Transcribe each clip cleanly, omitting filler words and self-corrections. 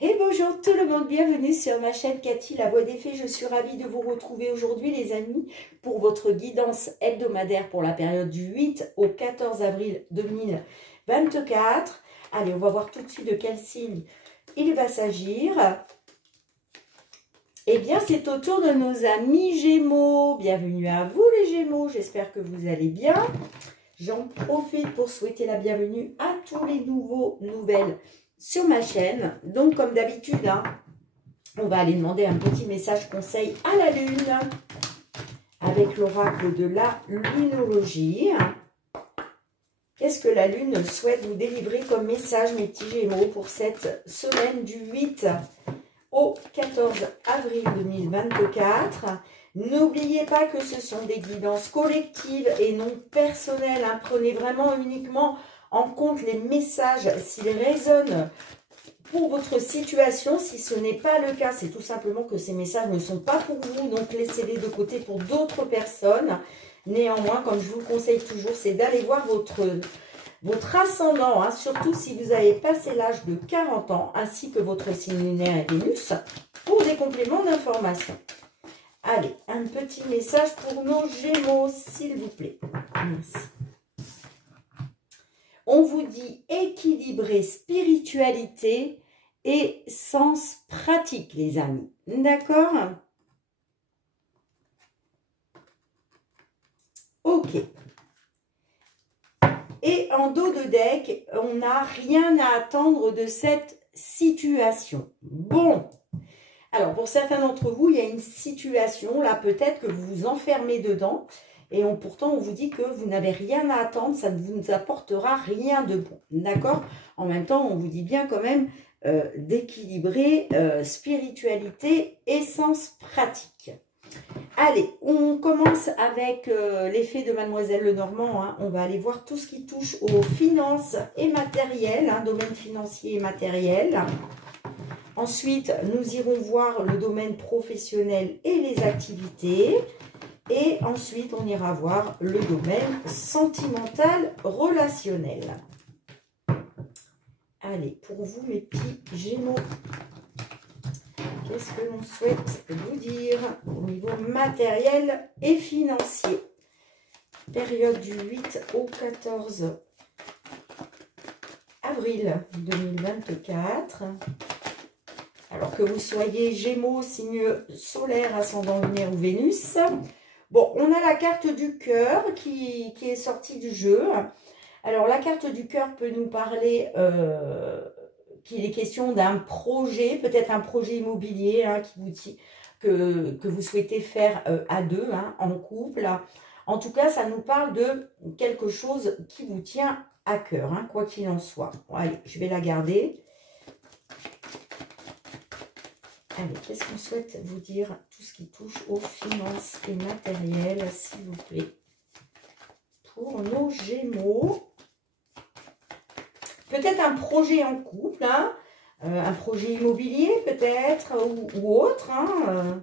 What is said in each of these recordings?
Et bonjour tout le monde, bienvenue sur ma chaîne Cathy, la voix des fées. Je suis ravie de vous retrouver aujourd'hui les amis pour votre guidance hebdomadaire pour la période du 8 au 14 avril 2024. Allez, on va voir tout de suite de quel signe il va s'agir. Eh bien, c'est au tour de nos amis Gémeaux. Bienvenue à vous les Gémeaux, j'espère que vous allez bien. J'en profite pour souhaiter la bienvenue à tous les nouvelles sur ma chaîne. Donc, comme d'habitude, hein, on va aller demander un petit message conseil à la Lune avec l'oracle de la lunologie. Qu'est-ce que la Lune souhaite vous délivrer comme message, mes petits Gémeaux, pour cette semaine du 8 au 14 avril 2024 ? N'oubliez pas que ce sont des guidances collectives et non personnelles. Hein. Prenez vraiment uniquement en compte les messages s'ils résonnent pour votre situation. Si ce n'est pas le cas, c'est tout simplement que ces messages ne sont pas pour vous. Donc, laissez-les de côté pour d'autres personnes. Néanmoins, comme je vous le conseille toujours, c'est d'aller voir votre ascendant, hein, surtout si vous avez passé l'âge de 40 ans, ainsi que votre signe lunaire et Vénus, pour des compléments d'information. Allez, un petit message pour nos Gémeaux, s'il vous plaît. Merci. On vous dit équilibrer spiritualité et sens pratique, les amis. D'accord? Ok. Et en dos de deck, on n'a rien à attendre de cette situation. Bon. Alors, pour certains d'entre vous, il y a une situation, là, peut-être que vous vous enfermez dedans. Et pourtant, on vous dit que vous n'avez rien à attendre, ça ne vous apportera rien de bon. D'accord? En même temps, on vous dit bien quand même d'équilibrer spiritualité et sens pratique. Allez, on commence avec l'effet de Mademoiselle Lenormand. Hein. On va aller voir tout ce qui touche aux finances et matériel, hein, domaine financier et matériel. Ensuite, nous irons voir le domaine professionnel et les activités. Et ensuite, on ira voir le domaine sentimental relationnel. Allez, pour vous, mes petits Gémeaux, qu'est-ce que l'on souhaite vous dire au niveau matériel et financier? Période du 8 au 14 avril 2024. Alors que vous soyez Gémeaux, signe solaire, ascendant lunaire ou Vénus. Bon, on a la carte du cœur qui est sortie du jeu. Alors, la carte du cœur peut nous parler qu'il est question d'un projet, peut-être un projet immobilier hein, que vous souhaitez faire à deux, hein, en couple. En tout cas, ça nous parle de quelque chose qui vous tient à cœur, hein, quoi qu'il en soit. Bon, allez, je vais la garder. Allez, qu'est-ce qu'on souhaite vous dire? Tout ce qui touche aux finances et matériel, s'il vous plaît. Pour nos Gémeaux. Peut-être un projet en couple, hein, un projet immobilier peut-être, ou autre. Hein,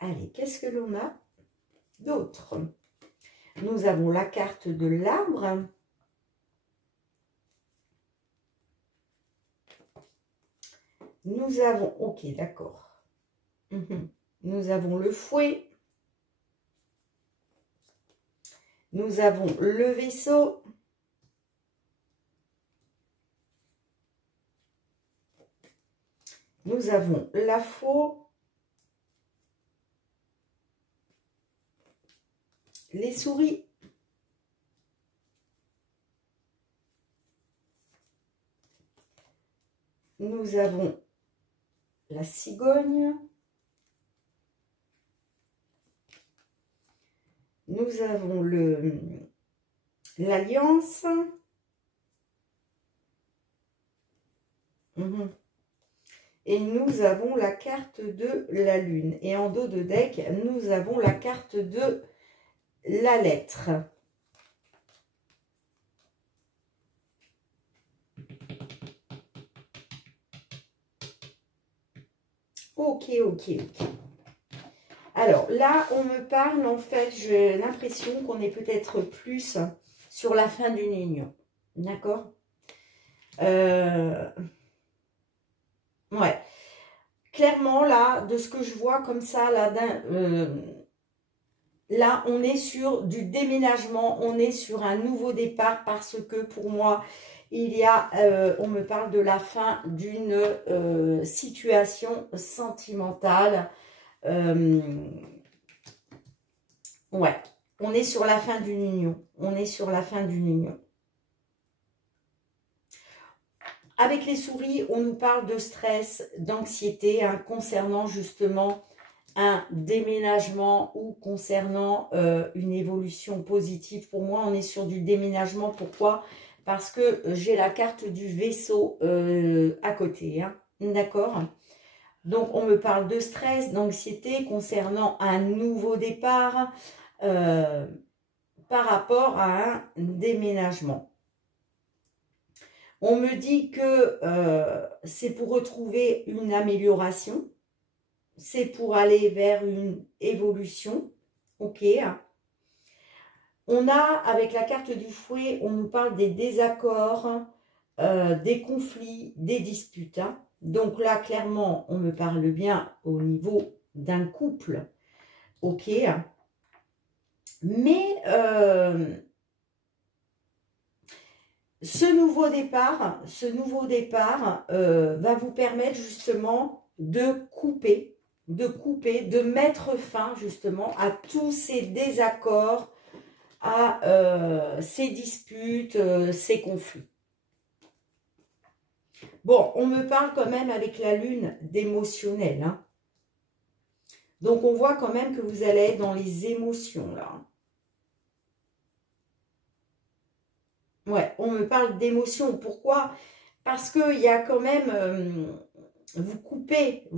Allez, qu'est-ce que l'on a d'autre? Nous avons la carte de l'arbre. Nous avons, ok, d'accord. Nous avons le fouet. Nous avons le vaisseau. Nous avons la faux. Les souris. Nous avons la cigogne. Nous avons l'alliance. Et nous avons la carte de la lune. Et en dos de deck, nous avons la carte de la lettre. Ok. Alors là, on me parle, en fait, j'ai l'impression qu'on est peut-être plus sur la fin d'une union. D'accord? Ouais. Clairement, là, de ce que je vois comme ça, là, là, on est sur du déménagement, on est sur un nouveau départ parce que pour moi, il y a, on me parle de la fin d'une situation sentimentale. Ouais, on est sur la fin d'une union. On est sur la fin d'une union. Avec les souris, on nous parle de stress, d'anxiété hein, concernant justement un déménagement ou concernant une évolution positive. Pour moi, on est sur du déménagement. Pourquoi? Parce que j'ai la carte du vaisseau à côté. Hein. D'accord? Donc, on me parle de stress, d'anxiété concernant un nouveau départ par rapport à un déménagement. On me dit que c'est pour retrouver une amélioration. C'est pour aller vers une évolution. Ok. On a, avec la carte du fouet, on nous parle des désaccords, des conflits, des disputes. Hein. Donc là, clairement, on me parle bien au niveau d'un couple. Ok. Mais ce nouveau départ va vous permettre justement de couper, de mettre fin justement à tous ces désaccords, à ces disputes, ces conflits. Bon, on me parle quand même avec la lune d'émotionnel. Hein. Donc, on voit quand même que vous allez être dans les émotions là. Ouais, on me parle d'émotion. Pourquoi? Parce qu'il y a quand même, vous coupez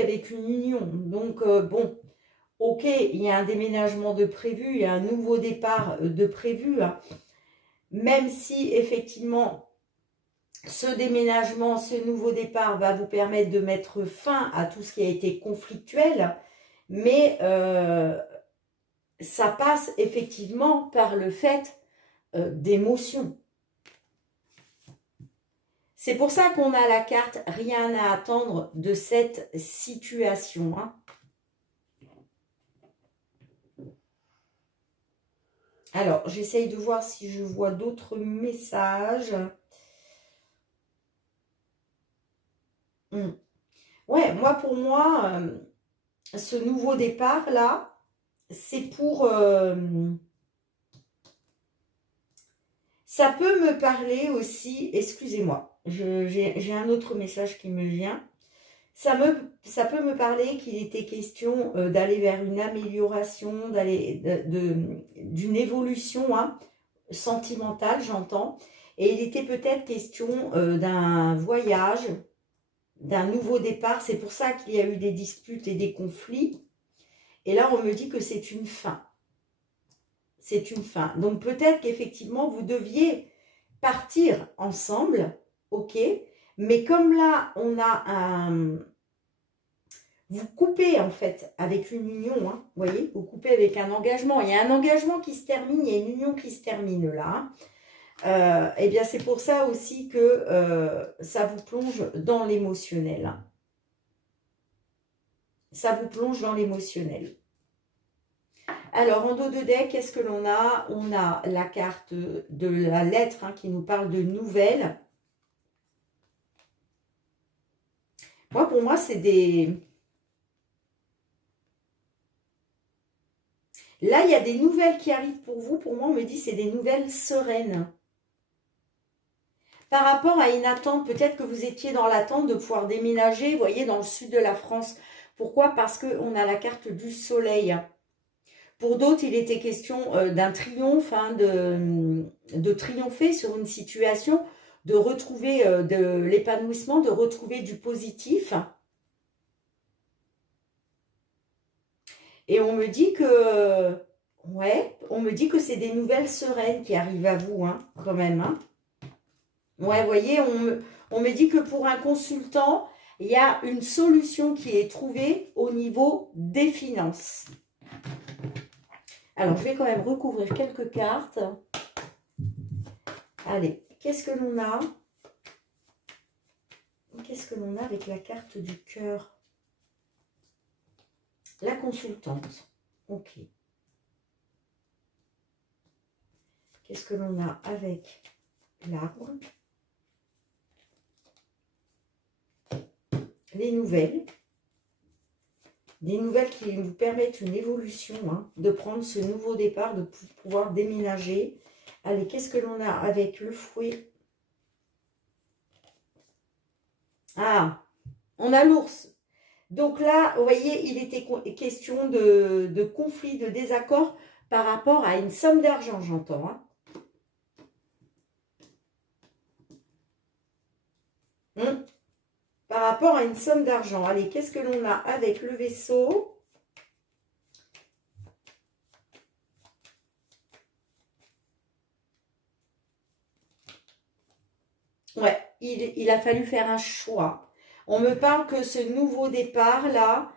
avec une union. Donc, bon, ok, il y a un déménagement de prévu, il y a un nouveau départ de prévu. Hein. Même si, effectivement, ce déménagement, ce nouveau départ va vous permettre de mettre fin à tout ce qui a été conflictuel. Mais ça passe effectivement par le fait d'émotion. C'est pour ça qu'on a la carte « Rien à attendre de cette situation hein. ». Alors, j'essaye de voir si je vois d'autres messages. Ouais, moi, pour moi, ce nouveau départ-là, c'est pour... ça peut me parler aussi, excusez-moi, j'ai un autre message qui me vient. Ça peut me parler qu'il était question d'aller vers une amélioration, d'une évolution hein, sentimentale, j'entends. Et il était peut-être question d'un voyage, d'un nouveau départ. C'est pour ça qu'il y a eu des disputes et des conflits. Et là, on me dit que c'est une fin. C'est une fin. Donc, peut-être qu'effectivement, vous deviez partir ensemble, ok. Mais comme là, on a un... Vous coupez, en fait, avec une union, hein, vous voyez, vous coupez avec un engagement. Il y a un engagement qui se termine, il y a une union qui se termine là. Eh bien, c'est pour ça aussi que ça vous plonge dans l'émotionnel. Ça vous plonge dans l'émotionnel. Alors, en dos de deck, qu'est-ce que l'on a? On a la carte de la lettre hein, qui nous parle de nouvelles. Moi, pour moi, c'est des... Là, il y a des nouvelles qui arrivent pour vous. Pour moi, on me dit c'est des nouvelles sereines. Par rapport à une attente, peut-être que vous étiez dans l'attente de pouvoir déménager, vous voyez, dans le sud de la France. Pourquoi? Parce qu'on a la carte du soleil. Pour d'autres, il était question d'un triomphe, hein, de triompher sur une situation, de retrouver de l'épanouissement, de retrouver du positif. Et on me dit que, ouais, on me dit que c'est des nouvelles sereines qui arrivent à vous, hein, quand même. Hein. Ouais, vous voyez, on me dit que pour un consultant, il y a une solution qui est trouvée au niveau des finances. Alors, je vais quand même recouvrir quelques cartes. Allez, qu'est-ce que l'on a? Qu'est-ce que l'on a avec la carte du cœur? La consultante. Ok. Qu'est-ce que l'on a avec l'arbre? Les nouvelles. Des nouvelles qui vous permettent une évolution, hein, de prendre ce nouveau départ, de pouvoir déménager. Allez, qu'est-ce que l'on a avec le fouet? Ah, on a l'ours. Donc là, vous voyez, il était question de conflit, de désaccord par rapport à une somme d'argent, j'entends. Hein. Par rapport à une somme d'argent. Allez, qu'est-ce que l'on a avec le vaisseau? Ouais, il a fallu faire un choix. On me parle que ce nouveau départ-là,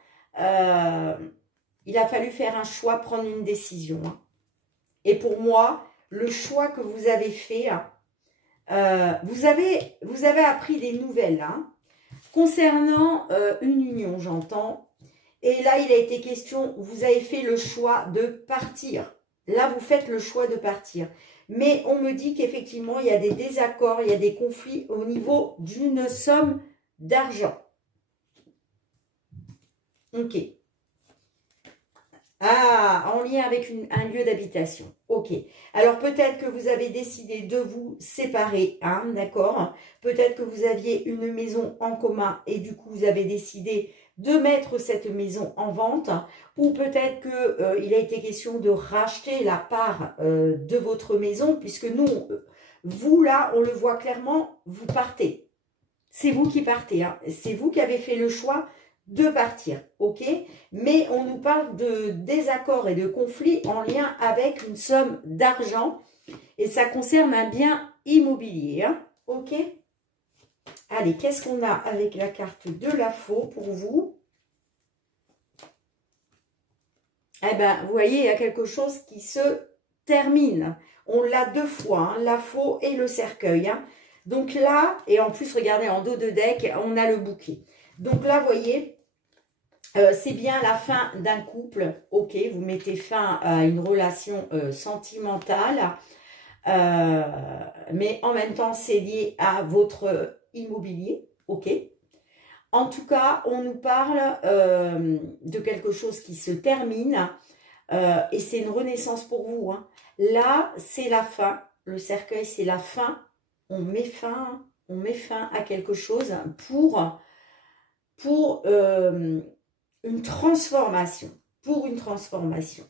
il a fallu faire un choix, prendre une décision. Hein. Et pour moi, le choix que vous avez fait, vous avez appris des nouvelles hein, concernant une union, j'entends. Et là, il a été question, vous avez fait le choix de partir. Là, vous faites le choix de partir. Mais on me dit qu'effectivement, il y a des désaccords, il y a des conflits au niveau d'une somme d'argent. Ok. Ah, en lien avec un lieu d'habitation. Ok. Alors, peut-être que vous avez décidé de vous séparer, hein, d'accord? Peut-être que vous aviez une maison en commun et du coup, vous avez décidé de mettre cette maison en vente. Ou peut-être qu'il a été question de racheter la part de votre maison puisque nous, vous là, on le voit clairement, vous partez. C'est vous qui partez. Hein. C'est vous qui avez fait le choix de partir, ok? Mais on nous parle de désaccords et de conflits en lien avec une somme d'argent et ça concerne un bien immobilier, hein, ok? Allez, qu'est-ce qu'on a avec la carte de la faux pour vous? Eh bien, vous voyez, il y a quelque chose qui se termine. On l'a deux fois, hein, la faux et le cercueil. Hein. Donc là, et en plus, regardez, en dos de deck, on a le bouquet. Donc là, vous voyez, c'est bien la fin d'un couple. Ok, vous mettez fin à une relation sentimentale. Mais en même temps, c'est lié à votre immobilier. Ok. En tout cas, on nous parle de quelque chose qui se termine. Et c'est une renaissance pour vous. Hein. Là, c'est la fin. Le cercueil, c'est la fin. On met fin à quelque chose pour une transformation. Pour une transformation.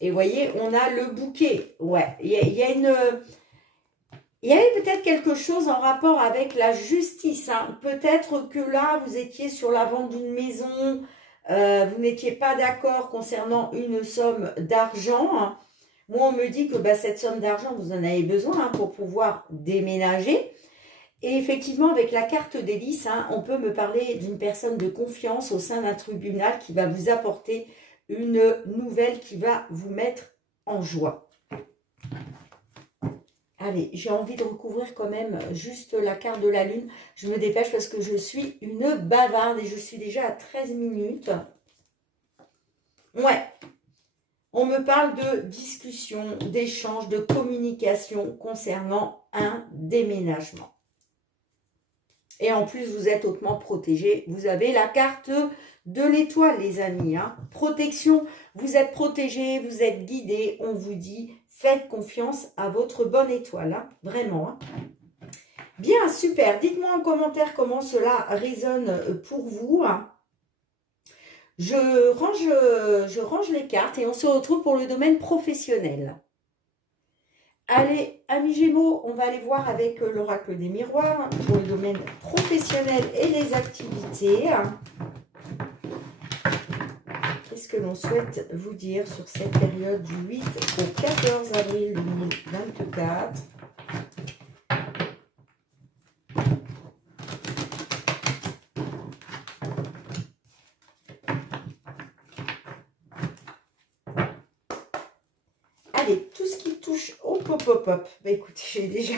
Et vous voyez, on a le bouquet. Ouais, il y avait peut-être quelque chose en rapport avec la justice. Hein. Peut-être que là, vous étiez sur la vente d'une maison. Vous n'étiez pas d'accord concernant une somme d'argent. Hein. Moi, on me dit que bah, cette somme d'argent, vous en avez besoin hein, pour pouvoir déménager. Et effectivement, avec la carte d'hélice, hein, on peut me parler d'une personne de confiance au sein d'un tribunal qui va vous apporter une nouvelle qui va vous mettre en joie. Allez, j'ai envie de recouvrir quand même juste la carte de la lune. Je me dépêche parce que je suis une bavarde et je suis déjà à 13 minutes. Ouais. On me parle de discussion, d'échange, de communication concernant un déménagement. Et en plus, vous êtes hautement protégé. Vous avez la carte de l'étoile, les amis. Hein. Protection, vous êtes protégé, vous êtes guidé. On vous dit, faites confiance à votre bonne étoile. Hein. Vraiment. Hein. Bien, super. Dites-moi en commentaire comment cela résonne pour vous. Hein. Je range les cartes et on se retrouve pour le domaine professionnel. Allez, amis Gémeaux, on va aller voir avec l'oracle des miroirs pour le domaine professionnel et les activités. Qu'est-ce que l'on souhaite vous dire sur cette période du 8 au 14 avril 2024 ? Allez, tout ce qui touche... Hop, hop, hop, hop. Bah écoutez, j'ai déjà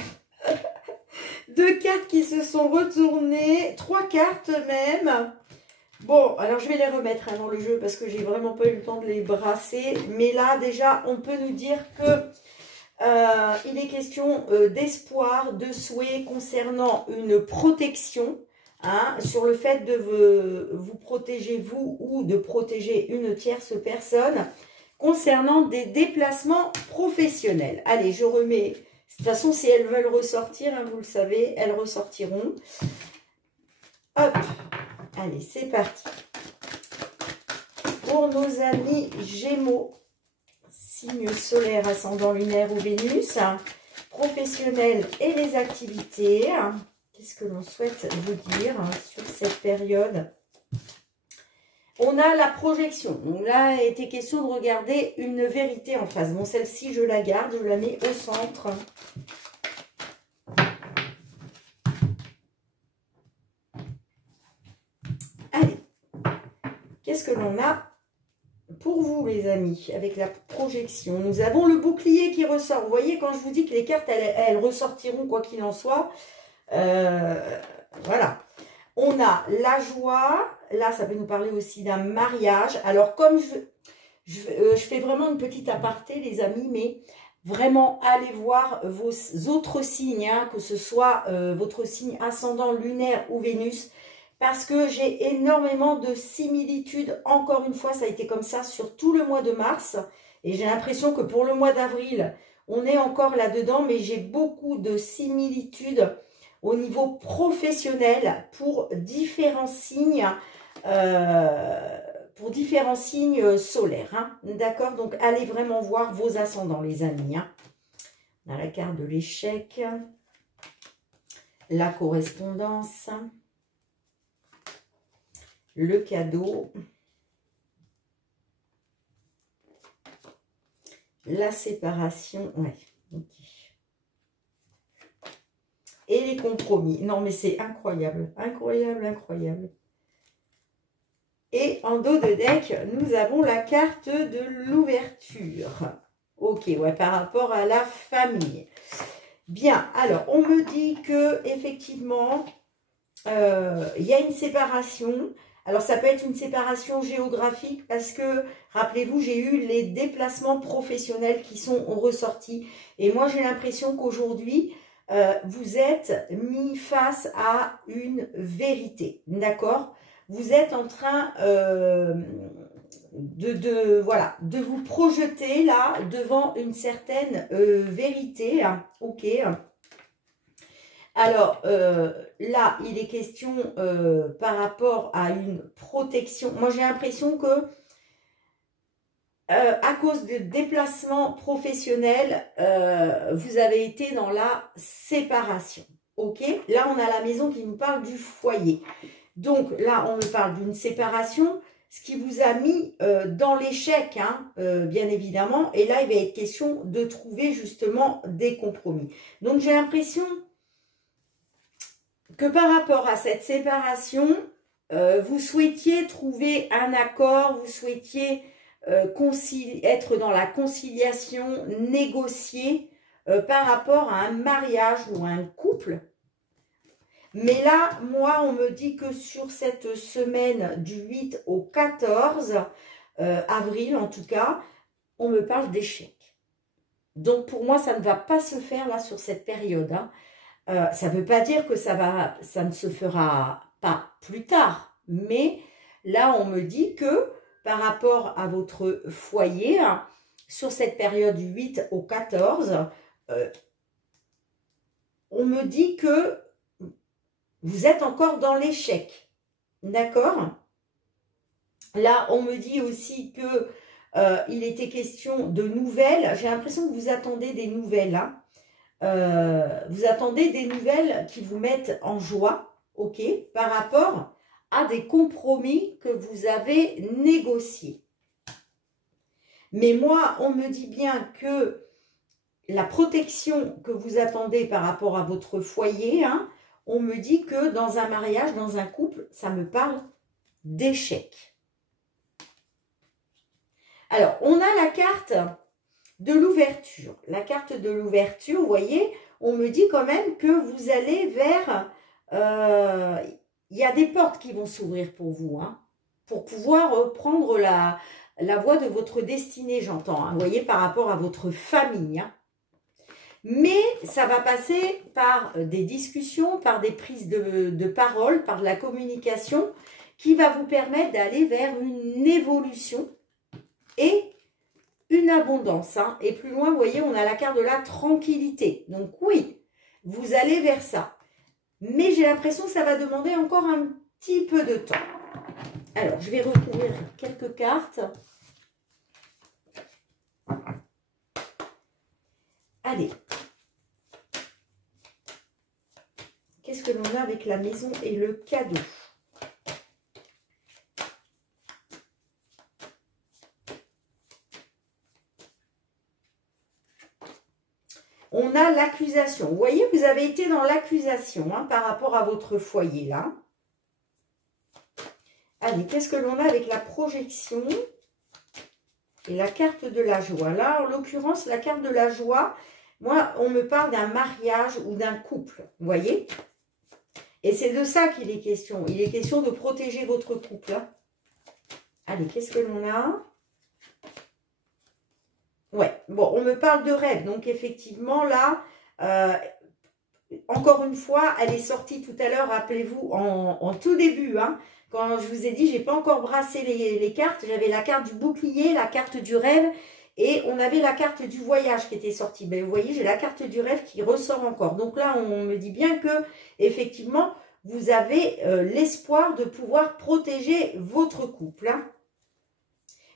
2 cartes qui se sont retournées. 3 cartes même. Bon, alors je vais les remettre dans le jeu parce que j'ai vraiment pas eu le temps de les brasser. Mais là, déjà, on peut nous dire que il est question d'espoir, de souhait concernant une protection. Hein, sur le fait de vous protéger vous ou de protéger une tierce personne concernant des déplacements professionnels. Allez, je remets. De toute façon, si elles veulent ressortir, hein, vous le savez, elles ressortiront. Hop, allez, c'est parti. Pour nos amis Gémeaux, signe solaire, ascendant lunaire ou Vénus, professionnel et les activités. Qu'est-ce que l'on souhaite vous dire sur cette période? On a la projection. Donc là, il était question de regarder une vérité en face. Bon, celle-ci, je la garde, je la mets au centre. Allez, qu'est-ce que l'on a pour vous, les amis, avec la projection? Nous avons le bouclier qui ressort. Vous voyez, quand je vous dis que les cartes, elles ressortiront quoi qu'il en soit. Voilà. On a la joie. Là, ça peut nous parler aussi d'un mariage. Alors, comme je fais vraiment une petite aparté, les amis, mais vraiment, allez voir vos autres signes, hein, que ce soit votre signe ascendant lunaire ou Vénus, parce que j'ai énormément de similitudes. Encore une fois, ça a été comme ça sur tout le mois de mars. Et j'ai l'impression que pour le mois d'avril, on est encore là-dedans, mais j'ai beaucoup de similitudes au niveau professionnel pour différents signes, solaires. Hein. D'accord? Donc, allez vraiment voir vos ascendants, les amis. Hein. On a la carte de l'échec, la correspondance, le cadeau, la séparation. Ouais, ok. Et les compromis. Non, mais c'est incroyable. Incroyable, incroyable. Et en dos de deck, nous avons la carte de l'ouverture. Ok, ouais, par rapport à la famille. Bien, alors, on me dit que effectivement, il y a une séparation. Alors, ça peut être une séparation géographique parce que, rappelez-vous, j'ai eu les déplacements professionnels qui sont ressortis. Et moi, j'ai l'impression qu'aujourd'hui, vous êtes mis face à une vérité, d'accord? Vous êtes en train voilà, de vous projeter là devant une certaine vérité, hein, ok? Alors, là, il est question par rapport à une protection. Moi, j'ai l'impression que à cause de déplacements professionnels, vous avez été dans la séparation. Ok? Là, on a la maison qui nous parle du foyer. Donc, là, on me parle d'une séparation, ce qui vous a mis dans l'échec, hein, bien évidemment. Et là, il va être question de trouver justement des compromis. Donc, j'ai l'impression que par rapport à cette séparation, vous souhaitiez trouver un accord, vous souhaitiez être dans la conciliation, négocier par rapport à un mariage ou à un couple. Mais là, moi, on me dit que sur cette semaine du 8 au 14 avril, en tout cas, on me parle d'échec. Donc, pour moi, ça ne va pas se faire là sur cette période. Hein. Ça ne veut pas dire que ça ne se fera pas plus tard. Mais là, on me dit que par rapport à votre foyer, hein, sur cette période du 8 au 14, on me dit que vous êtes encore dans l'échec. D'accord? Là, on me dit aussi que il était question de nouvelles. J'ai l'impression que vous attendez des nouvelles. Hein. Vous attendez des nouvelles qui vous mettent en joie, ok, par rapport à des compromis que vous avez négociés. Mais moi, on me dit bien que la protection que vous attendez par rapport à votre foyer, hein, on me dit que dans un mariage, dans un couple, ça me parle d'échec. Alors, on a la carte de l'ouverture. La carte de l'ouverture, vous voyez, on me dit quand même que vous allez vers... il y a des portes qui vont s'ouvrir pour vous, hein, pour pouvoir prendre la voie de votre destinée, j'entends, hein, vous voyez, par rapport à votre famille. Hein. Mais ça va passer par des discussions, par des prises de parole, par de la communication qui va vous permettre d'aller vers une évolution et une abondance. Hein. Et plus loin, vous voyez, on a la carte de la tranquillité. Donc oui, vous allez vers ça. Mais j'ai l'impression que ça va demander encore un petit peu de temps. Alors, je vais recouvrir quelques cartes. Allez. Qu'est-ce que l'on a avec la maison et le cadeau? On a l'accusation. Vous voyez, vous avez été dans l'accusation hein, par rapport à votre foyer, là. Allez, qu'est-ce que l'on a avec la projection et la carte de la joie? Là, en l'occurrence, la carte de la joie, moi, on me parle d'un mariage ou d'un couple, vous voyez? Et c'est de ça qu'il est question. Il est question de protéger votre couple. Hein. Allez, qu'est-ce que l'on a? Ouais, bon, on me parle de rêve. Donc, effectivement, là, encore une fois, elle est sortie tout à l'heure, rappelez-vous, en tout début, hein, quand je vous ai dit, j'ai pas encore brassé les cartes. J'avais la carte du bouclier, la carte du rêve et on avait la carte du voyage qui était sortie. Ben, vous voyez, j'ai la carte du rêve qui ressort encore. Donc là, on me dit bien que, effectivement, vous avez l'espoir de pouvoir protéger votre couple. Hein.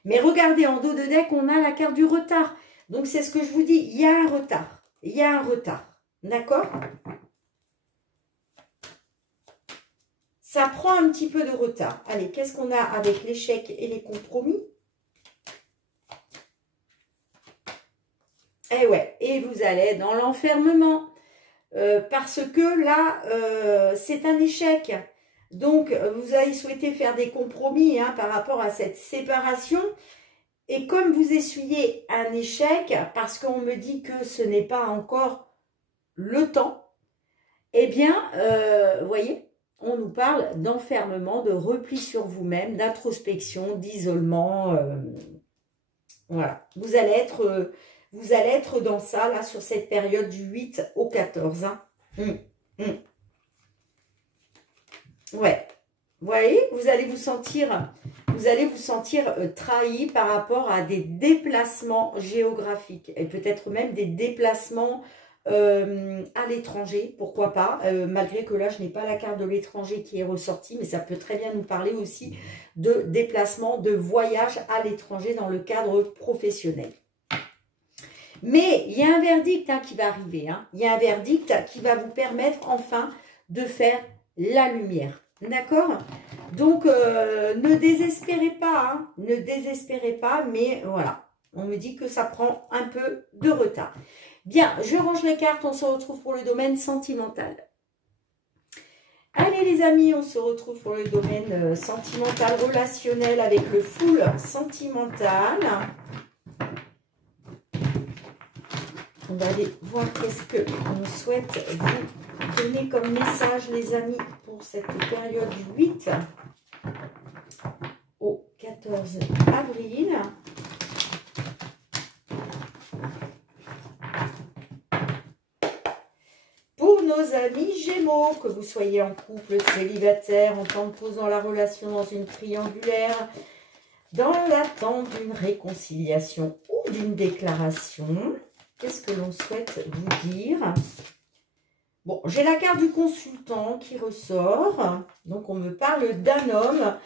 Mais regardez, en dos de deck, on a la carte du retard. Donc, c'est ce que je vous dis, il y a un retard. Il y a un retard. D'accord? Ça prend un petit peu de retard. Allez, qu'est-ce qu'on a avec l'échec et les compromis? Eh ouais, et vous allez dans l'enfermement. Parce que là, c'est un échec. Donc, vous avez souhaité faire des compromis hein, par rapport à cette séparation. Et comme vous essuyez un échec, parce qu'on me dit que ce n'est pas encore le temps, eh bien, vous voyez, on nous parle d'enfermement, de repli sur vous-même, d'introspection, d'isolement. Voilà, vous allez être dans ça, là, sur cette période du 8 au 14. Hein. Ouais, vous voyez, vous allez vous sentir trahi par rapport à des déplacements géographiques et peut-être même des déplacements à l'étranger, pourquoi pas, malgré que là je n'ai pas la carte de l'étranger qui est ressortie, mais ça peut très bien nous parler aussi de déplacement, de voyage à l'étranger dans le cadre professionnel. Mais il y a un verdict hein, qui va arriver, hein. Il y a un verdict qui va vous permettre enfin de faire la lumière, d'accord? Donc ne désespérez pas, hein, ne désespérez pas, mais voilà, on me dit que ça prend un peu de retard. Bien, je range les cartes, on se retrouve pour le domaine sentimental. Allez les amis, on se retrouve pour le domaine sentimental, relationnel avec le full sentimental. On va aller voir qu'est-ce que on souhaite vous donner comme message les amis pour cette période du 8 au 14 avril. Pour nos amis Gémeaux, que vous soyez en couple, célibataire, en temps de pause dans la relation, dans une triangulaire, dans l'attente d'une réconciliation ou d'une déclaration, qu'est-ce que l'on souhaite vous dire? Bon, j'ai la carte du consultant qui ressort. Donc, on me parle d'un homme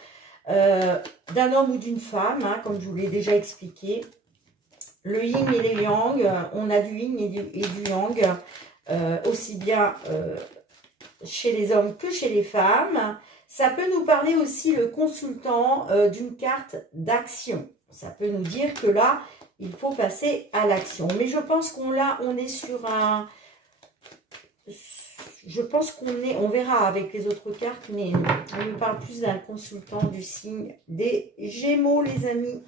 ou d'une femme, hein, comme je vous l'ai déjà expliqué. Le yin et le yang, on a du yin et du yang. Aussi bien chez les hommes que chez les femmes. Ça peut nous parler aussi, le consultant, d'une carte d'action. Ça peut nous dire que là, il faut passer à l'action. Mais je pense on est sur un... Je pense on verra avec les autres cartes, mais on me parle plus d'un consultant du signe des Gémeaux, les amis.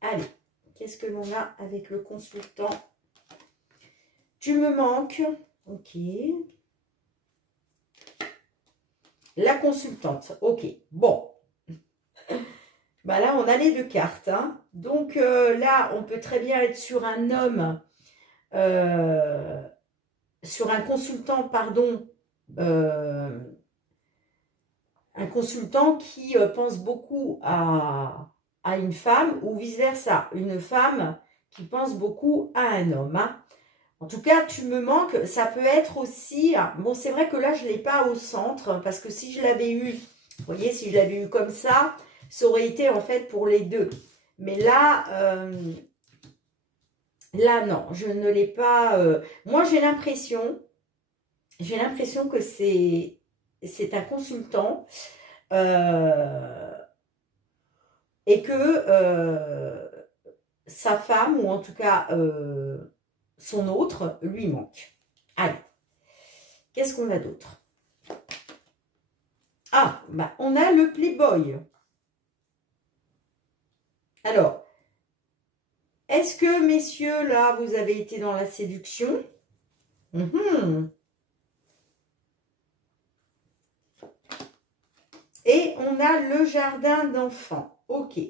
Allez. qu'est-ce que l'on a avec le consultant? Tu me manques. Ok. La consultante. Ok. Bon. Bah là, on a les deux cartes. Hein. Donc là, on peut très bien être sur un homme, sur un consultant, pardon, un consultant qui pense beaucoup à une femme ou vice-versa. Une femme qui pense beaucoup à un homme. Hein. En tout cas, tu me manques. Ça peut être aussi... Bon, c'est vrai que là, je ne l'ai pas au centre. Parce que si je l'avais eu, vous voyez, si je l'avais eu comme ça aurait été en fait pour les deux. Mais là, là non, je ne l'ai pas... Moi, j'ai l'impression que c'est un consultant et que sa femme, ou en tout cas son autre, lui manque. Allez, qu'est-ce qu'on a d'autre? Ah, bah, on a le Playboy. Alors, est-ce que, messieurs, là, vous avez été dans la séduction? Et on a le jardin d'enfants. Ok.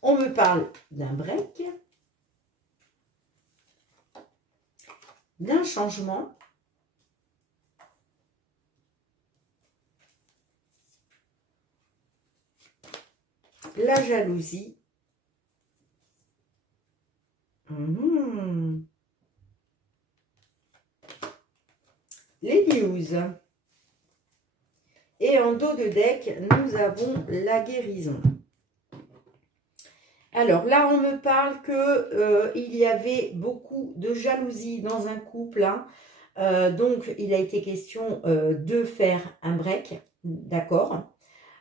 On me parle d'un break, d'un changement, la jalousie, les news. Et en dos de deck, nous avons la guérison. Alors là, on me parle que il y avait beaucoup de jalousie dans un couple. Hein. Donc, il a été question de faire un break. D'accord.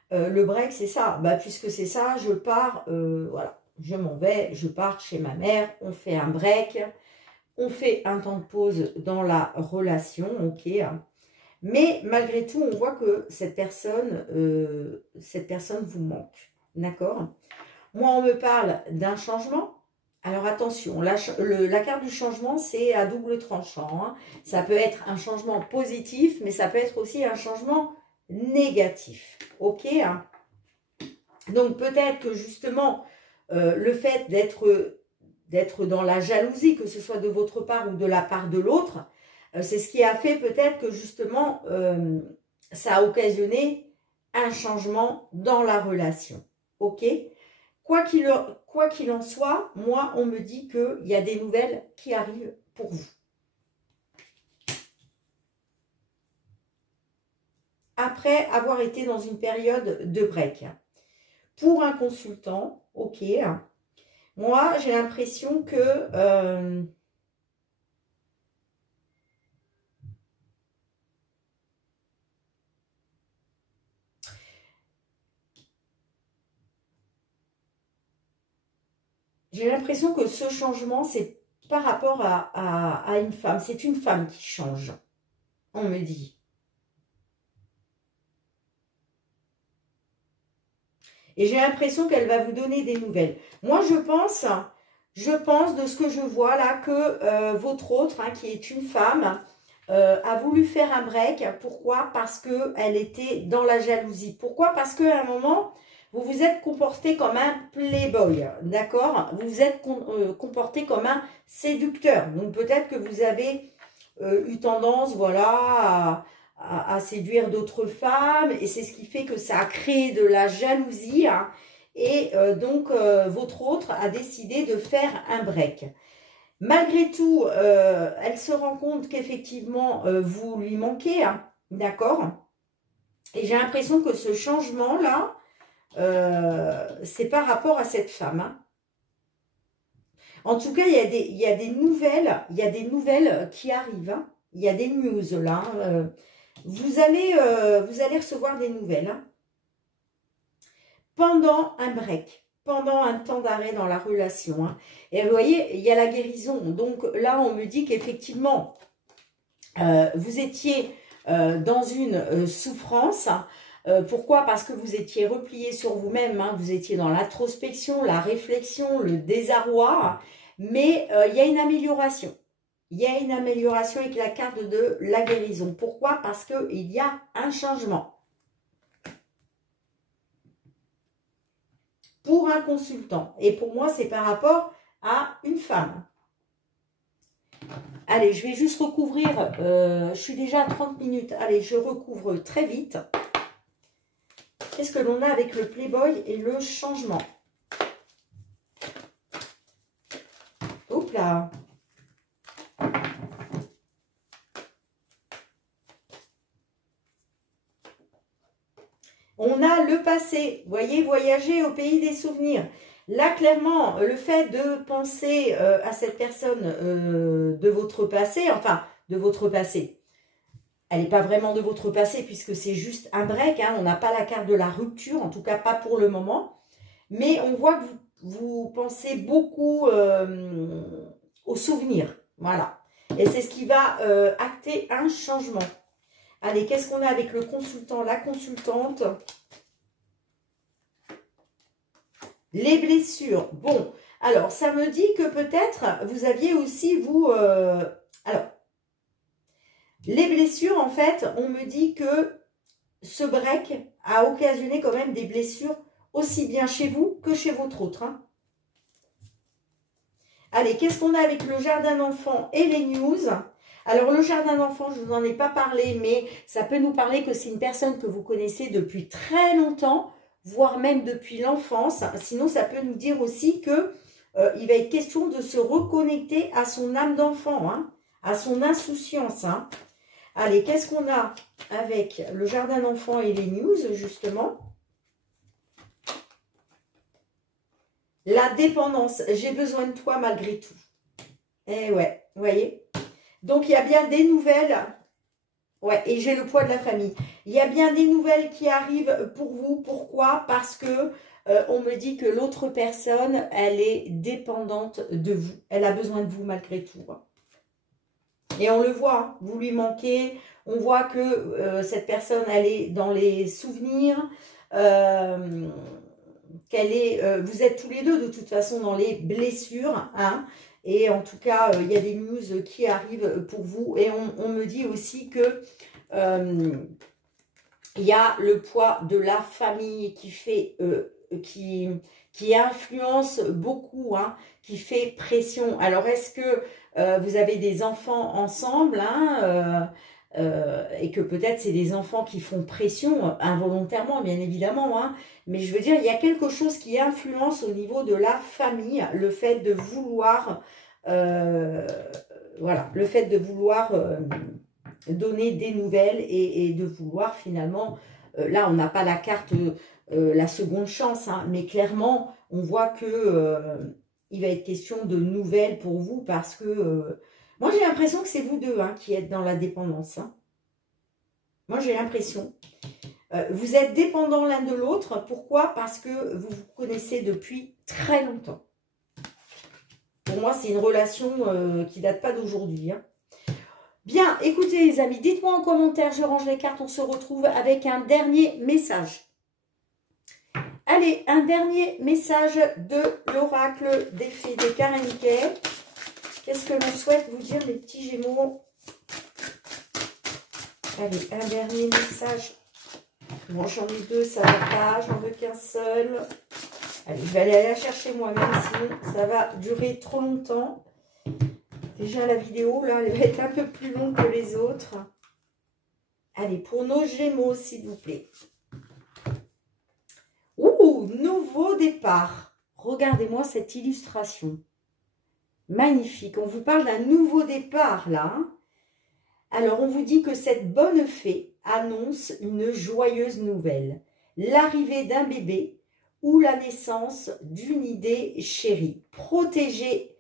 Le break, c'est ça. Bah, puisque c'est ça, je pars, voilà. Je m'en vais, je pars chez ma mère. On fait un break. On fait un temps de pause dans la relation. Ok. Mais malgré tout, on voit que cette personne vous manque. D'accord. Moi, on me parle d'un changement. Alors, attention, la carte du changement, c'est à double tranchant. Hein. Ça peut être un changement positif, mais ça peut être aussi un changement négatif. Ok, hein. Donc, peut-être que justement, le fait d'être dans la jalousie, que ce soit de votre part ou de la part de l'autre, c'est ce qui a fait peut-être que justement, ça a occasionné un changement dans la relation. Ok ? Quoi qu'il en soit, moi, on me dit qu'il y a des nouvelles qui arrivent pour vous. Après avoir été dans une période de break. Pour un consultant, ok, moi, j'ai l'impression que... j'ai l'impression que ce changement, c'est par rapport à une femme. C'est une femme qui change, on me dit. Et j'ai l'impression qu'elle va vous donner des nouvelles. Moi, je pense de ce que je vois là, que votre autre, hein, qui est une femme, a voulu faire un break. Pourquoi? Parce qu'elle était dans la jalousie. Pourquoi? Parce qu'à un moment, vous vous êtes comporté comme un playboy, d'accord? Vous vous êtes comporté comme un séducteur. Donc, peut-être que vous avez eu tendance, voilà, à séduire d'autres femmes. Et c'est ce qui fait que ça a créé de la jalousie. Hein, et donc, votre autre a décidé de faire un break. Malgré tout, elle se rend compte qu'effectivement, vous lui manquez, hein, d'accord? Et j'ai l'impression que ce changement-là, c'est par rapport à cette femme. Hein. En tout cas, il y a des nouvelles qui arrivent. Hein. Il y a des news là. Vous allez recevoir des nouvelles. Hein. Pendant un break. Pendant un temps d'arrêt dans la relation. Hein. Et vous voyez, il y a la guérison. Donc là, on me dit qu'effectivement, vous étiez dans une souffrance. Pourquoi? Parce que vous étiez replié sur vous-même, hein, vous étiez dans l'introspection, la réflexion, le désarroi, mais il y a une amélioration. Il y a une amélioration avec la carte de la guérison. Pourquoi? Parce qu'il y a un changement. Pour un consultant. Et pour moi, c'est par rapport à une femme. Allez, je vais juste recouvrir. Je suis déjà à 30 minutes. Allez, je recouvre très vite. Qu'est-ce que l'on a avec le Playboy et le changement? Hop là. On a le passé. Vous voyez, voyager au pays des souvenirs. Là, clairement, le fait de penser à cette personne de votre passé, enfin, de votre passé, elle n'est pas vraiment de votre passé puisque c'est juste un break, hein, on n'a pas la carte de la rupture, en tout cas pas pour le moment, mais on voit que vous pensez beaucoup aux souvenirs, voilà, et c'est ce qui va acter un changement. Allez, qu'est-ce qu'on a avec le consultant, la consultante? Les blessures. Bon, alors, ça me dit que peut-être vous aviez aussi, vous... alors, les blessures, en fait, on me dit que ce break a occasionné quand même des blessures aussi bien chez vous que chez votre autre. Hein. Allez, qu'est-ce qu'on a avec le jardin d'enfants et les news? Alors, le jardin d'enfants, je ne vous en ai pas parlé, mais ça peut nous parler que c'est une personne que vous connaissez depuis très longtemps, voire même depuis l'enfance. Sinon, ça peut nous dire aussi que il va être question de se reconnecter à son âme d'enfant, hein, à son insouciance. Hein. Allez, qu'est-ce qu'on a avec le jardin d'enfants et les news, justement? La dépendance. J'ai besoin de toi malgré tout. Eh ouais, vous voyez? Donc, il y a bien des nouvelles. Ouais, et j'ai le poids de la famille. Il y a bien des nouvelles qui arrivent pour vous. Pourquoi? Parce que on me dit que l'autre personne, elle est dépendante de vous. Elle a besoin de vous malgré tout. Et on le voit, hein, vous lui manquez. On voit que cette personne, elle est dans les souvenirs. Qu'elle est, vous êtes tous les deux de toute façon dans les blessures. Hein. Et en tout cas, il y a des news qui arrivent pour vous. Et on me dit aussi que il y a le poids de la famille qui fait, qui influence beaucoup, hein, qui fait pression. Alors, est-ce que vous avez des enfants ensemble, hein, et que peut-être c'est des enfants qui font pression involontairement, bien évidemment, hein, mais je veux dire, il y a quelque chose qui influence au niveau de la famille, le fait de vouloir, voilà, le fait de vouloir donner des nouvelles et de vouloir finalement, là on n'a pas la carte, la seconde chance, hein, mais clairement on voit que il va être question de nouvelles pour vous parce que moi j'ai l'impression que c'est vous deux, hein, qui êtes dans la dépendance. Hein. Moi j'ai l'impression. Vous êtes dépendants l'un de l'autre. Pourquoi? Parce que vous vous connaissez depuis très longtemps. Pour moi, c'est une relation qui date pas d'aujourd'hui. Hein. Bien, écoutez les amis, dites-moi en commentaire, je range les cartes, on se retrouve avec un dernier message. Allez, un dernier message de l'oracle des fées des Karenke. Qu'est-ce que l'on souhaite vous dire, les petits Gémeaux? Allez, un dernier message. Bon, j'en ai deux, ça va pas, j'en veux qu'un seul. Allez, je vais aller la chercher moi-même, sinon ça va durer trop longtemps. Déjà, la vidéo, là, elle va être un peu plus longue que les autres. Allez, pour nos Gémeaux, s'il vous plaît. Ouh, nouveau départ. Regardez-moi cette illustration. Magnifique. On vous parle d'un nouveau départ, là. Alors, on vous dit que cette bonne fée annonce une joyeuse nouvelle. L'arrivée d'un bébé ou la naissance d'une idée chérie. Protégez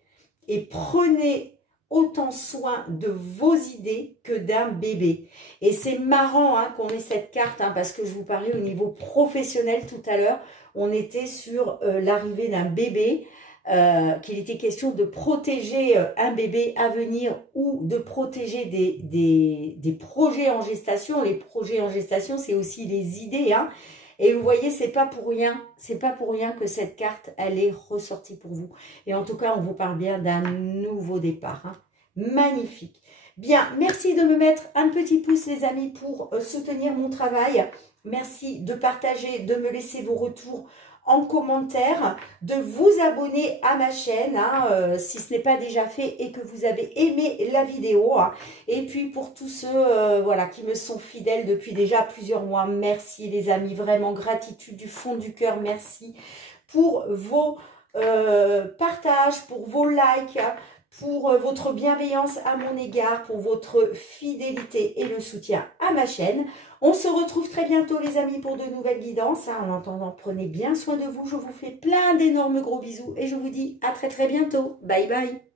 et prenez autant soin de vos idées que d'un bébé. Et c'est marrant, hein, qu'on ait cette carte, hein, parce que je vous parlais au niveau professionnel tout à l'heure. On était sur l'arrivée d'un bébé. qu'il était question de protéger un bébé à venir ou de protéger des projets en gestation. Les projets en gestation, c'est aussi les idées, hein. Et vous voyez, c'est pas pour rien que cette carte, elle est ressortie pour vous. Et en tout cas, on vous parle bien d'un nouveau départ, hein. Magnifique. Bien, merci de me mettre un petit pouce, les amis, pour soutenir mon travail. Merci de partager, de me laisser vos retours en commentaire, de vous abonner à ma chaîne, hein, si ce n'est pas déjà fait et que vous avez aimé la vidéo, hein. Et puis pour tous ceux voilà, qui me sont fidèles depuis déjà plusieurs mois, merci les amis, vraiment gratitude du fond du cœur, merci pour vos partages, pour vos likes, pour votre bienveillance à mon égard, pour votre fidélité et le soutien à ma chaîne. On se retrouve très bientôt les amis pour de nouvelles guidances. En attendant, prenez bien soin de vous. Je vous fais plein d'énormes gros bisous et je vous dis à très bientôt. Bye bye.